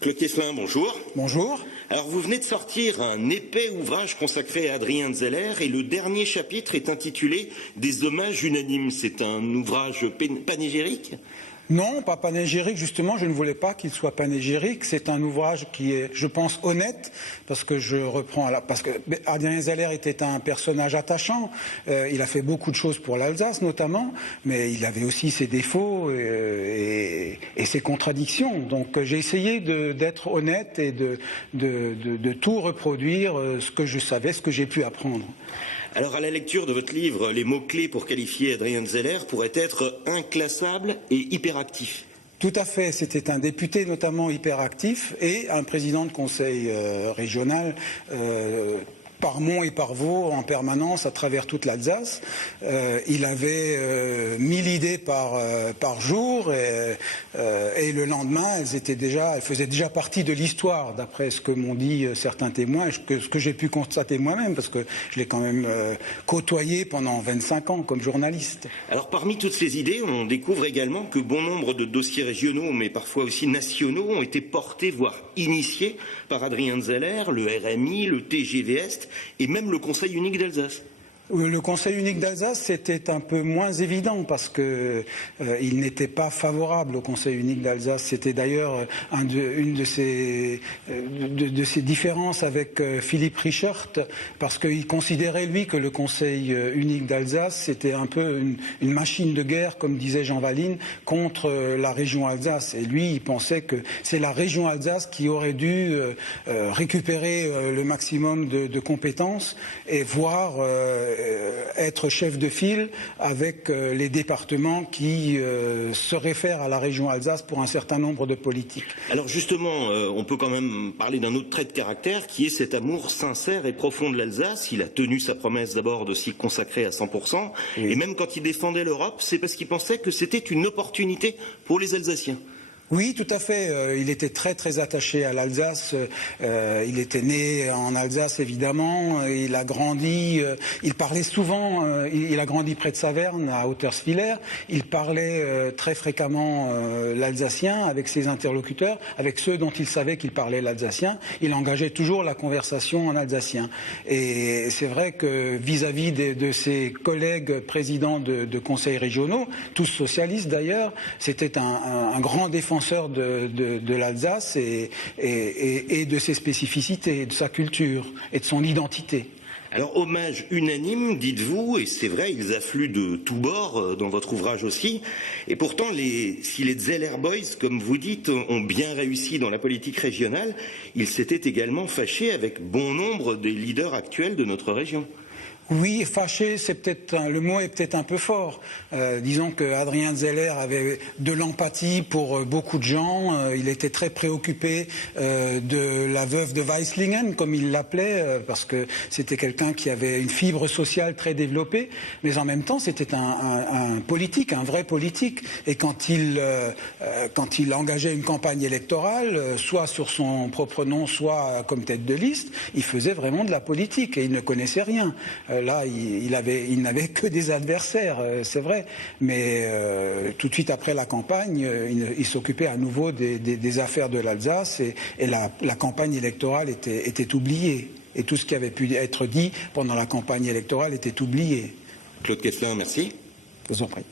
Claude Quesselin, bonjour. Bonjour. Alors vous venez de sortir un épais ouvrage consacré à Adrien Zeller et le dernier chapitre est intitulé « Des hommages unanimes ». C'est un ouvrage panégyrique ? Non, pas panégyrique, justement, je ne voulais pas qu'il soit panégyrique. C'est un ouvrage qui est, je pense, honnête, parce que parce que Adrien Zeller était un personnage attachant. Il a fait beaucoup de choses pour l'Alsace, notamment, mais il avait aussi ses défauts et ses contradictions. Donc j'ai essayé d'être honnête et de tout reproduire, ce que je savais, ce que j'ai pu apprendre. Alors à la lecture de votre livre, les mots-clés pour qualifier Adrien Zeller pourraient être inclassable et hyperactif. Tout à fait, c'était un député notamment hyperactif et un président de conseil régional par Mont et par Vaud en permanence à travers toute l'Alsace. Il avait 1000 idées par jour et le lendemain, elles faisaient déjà partie de l'histoire, d'après ce que m'ont dit certains témoins, ce que j'ai pu constater moi-même, parce que je l'ai quand même côtoyé pendant 25 ans comme journaliste. Alors parmi toutes ces idées, on découvre également que bon nombre de dossiers régionaux, mais parfois aussi nationaux, ont été portés, voire initiés par Adrien Zeller, le RMI, le TGV Est, et même le Conseil unique d'Alsace. Le Conseil unique d'Alsace, c'était un peu moins évident parce que il n'était pas favorable au Conseil unique d'Alsace. C'était d'ailleurs une de ses différences avec Philippe Richert, parce qu'il considérait, lui, que le Conseil unique d'Alsace, c'était un peu une machine de guerre, comme disait Jean Valine, contre la région Alsace. Et lui, il pensait que c'est la région Alsace qui aurait dû récupérer le maximum de compétences et voir être chef de file avec les départements qui se réfèrent à la région Alsace pour un certain nombre de politiques. Alors justement, on peut quand même parler d'un autre trait de caractère qui est cet amour sincère et profond de l'Alsace. Il a tenu sa promesse d'abord de s'y consacrer à 100%. Oui. Et même quand il défendait l'Europe, c'est parce qu'il pensait que c'était une opportunité pour les Alsaciens. Oui, tout à fait. Il était très très attaché à l'Alsace. Il était né en Alsace, évidemment. Il a grandi. Il parlait souvent. Il a grandi près de Saverne, à Hauterswiller. Il parlait très fréquemment l'alsacien avec ses interlocuteurs, avec ceux dont il savait qu'il parlait l'alsacien. Il engageait toujours la conversation en alsacien. Et c'est vrai que vis-à-vis de ses collègues présidents de conseils régionaux, tous socialistes d'ailleurs, c'était un grand défenseur de l'Alsace et de ses spécificités, de sa culture et de son identité. Alors, hommage unanime, dites-vous, et c'est vrai, ils affluent de tous bords dans votre ouvrage aussi. Et pourtant, si les Zeller Boys, comme vous dites, ont bien réussi dans la politique régionale, ils s'étaient également fâchés avec bon nombre des leaders actuels de notre région. Oui, fâché, le mot est peut-être un peu fort. Disons que Adrien Zeller avait de l'empathie pour beaucoup de gens. Il était très préoccupé de la veuve de Weislingen, comme il l'appelait, parce que c'était quelqu'un qui avait une fibre sociale très développée. Mais en même temps, c'était un politique, un vrai politique. Et quand il engageait une campagne électorale, soit sur son propre nom, soit comme tête de liste, il faisait vraiment de la politique et il ne connaissait rien. Là, il n'avait que des adversaires, c'est vrai. Mais tout de suite après la campagne, il s'occupait à nouveau des affaires de l'Alsace et la campagne électorale était oubliée. Et tout ce qui avait pu être dit pendant la campagne électorale était oublié. Claude Quesselin, merci. Je vous en prie.